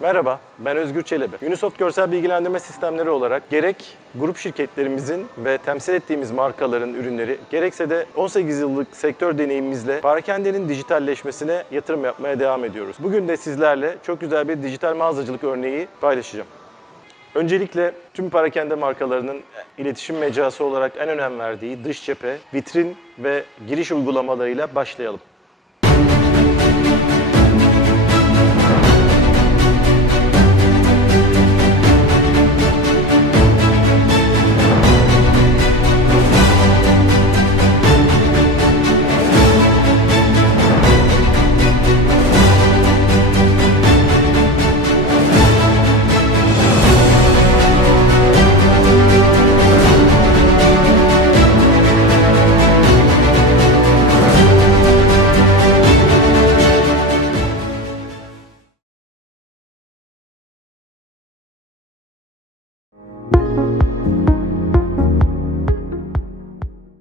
Merhaba, ben Özgür Çelebi. Unisoft Görsel Bilgilendirme Sistemleri olarak gerek grup şirketlerimizin ve temsil ettiğimiz markaların ürünleri, gerekse de 18 yıllık sektör deneyimimizle parakendenin dijitalleşmesine yatırım yapmaya devam ediyoruz. Bugün de sizlerle çok güzel bir dijital mağazacılık örneği paylaşacağım. Öncelikle tüm parakende markalarının iletişim mecrası olarak en önem verdiği dış cephe, vitrin ve giriş uygulamalarıyla başlayalım.